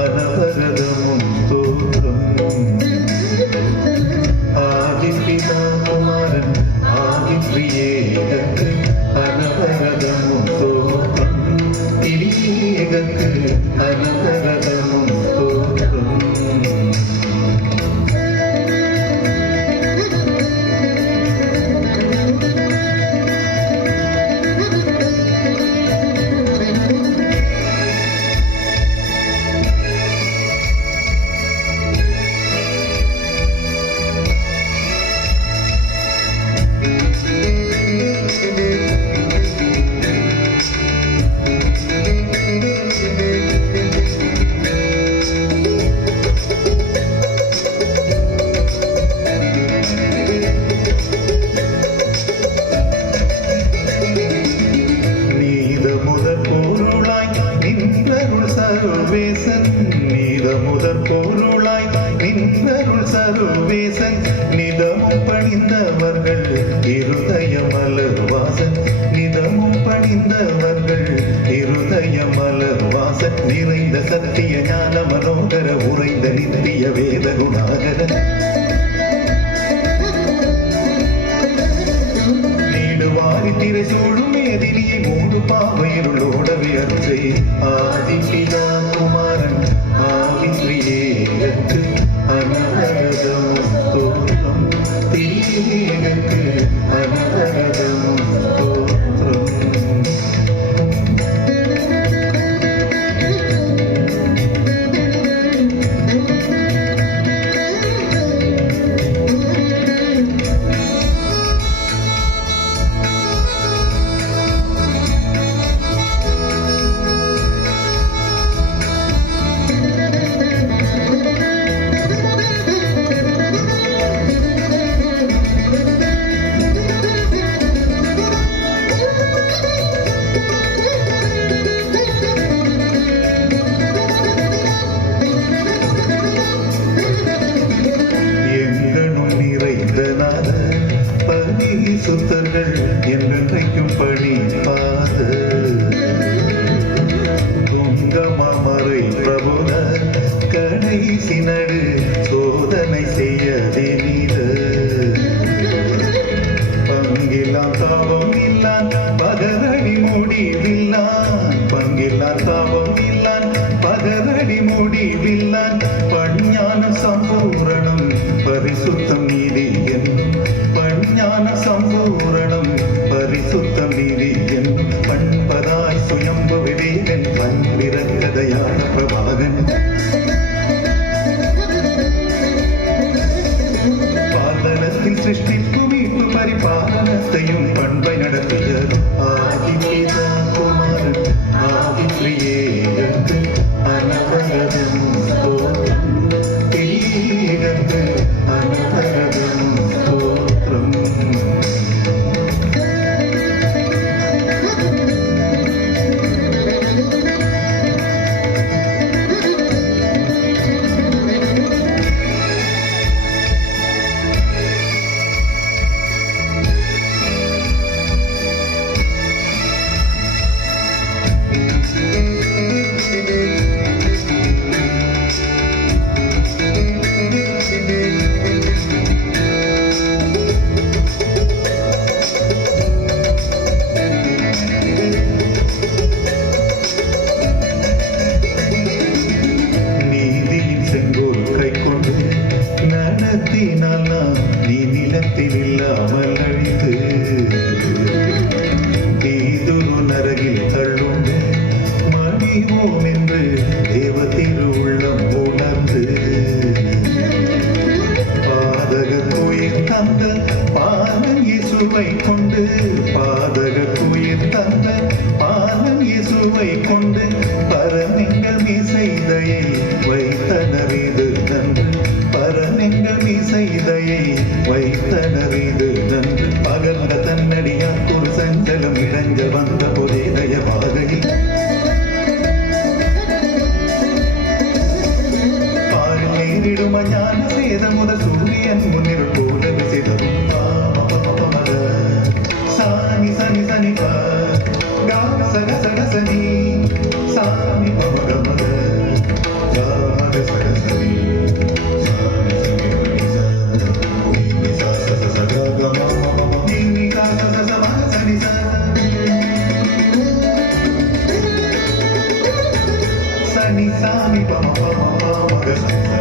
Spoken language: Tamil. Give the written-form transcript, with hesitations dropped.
அனவரதமும் தோற்றம் ஆதிப்பிதா குமாரன் ஆதிப்பிரியேகத்து அனவரதமும் தோற்றம் திரியேகத்து அனவரதமும் தோற்றம் சர்வேசன் நீத முதற் பொருளாய் நின்றருள் சர்வேசன் நிதமும் பணிந்தவர்கள் இருதய மலர்வாசன் நிதமும் பணிந்தவர்கள் இருதய மலர்வாசன் நிறைந்த சத்திய ஞான மனோகர உறைந்த நித்திய வேத குணாகர திரை சூழும் மேதினியை மூடு பாவையிருளோடவே அர்ச்சை ஆதிப்பிதா குமாரன் ஆவித்ரியேகத்து அனவரதமும் தோற்றம் திரியேகத்து அனவரதமும் தோற்றம் சுத்தர்கள் என்றைக்கும் படிப்பாத துங்கமரை பிரபுத கடைசி நடு சோதனை செய்யதே நீத பங்கில்லாம் தாபம் இல்லான் பகரடி முடிவில்லான் பங்கில்லாம் தாபம் இல்லான் பகரடி முடிவில்லான் பஞ்ஞான சம்பூரணம் பரிசுத்தம் நீதி என்னும் பஞ்ஞான சம்பூரணம் பரிசுத்தம் நீதி என்னும் பண்பதாய் சுயம்பு விவேகன் பன்பிறக்கதையான பிரபாகன் பாலனத்தில் சிருஷ்டிப்பு மீட்பு பரிபாலனத்தையும் பண்பை நடத்திய ஆதிப்பிதா குமாரன் ஆதிப்பிரியேகத்து அனவரதமும் தோற்றம் திரியேகத்து அனவரதமும் தோற்றம் நீ நிலத்தில் இல்லாமல் அழித்து தீதுரு நரகில் தள்ளுண்டு மடிவோம் என்று தேவ திரு உள்ளம் உணர்ந்து பாதக கோயில் தந்த பாலன் இயேசுவை கொண்டு பாதக கோயில் தந்த பாலன் இயேசுவை கொண்டு பரமெங்கள் மீசைதையை வைத்தனர் இது நன்று பரமெங்கள் மீசைதையை வைத்தனர் இது நன்று பகர்ந்த தன்னடியார் ஒரு சஞ்சலம் இழஞ்ச வந்த போதே தயவாகையில் பாரில் நேரிடும் அஞான சேதமுத சூரியன் முன்னிருள் போல விசிதம் சாணி சனி சனி சக சக சனி ni sa ni pa ma pa ma pa ma ga sa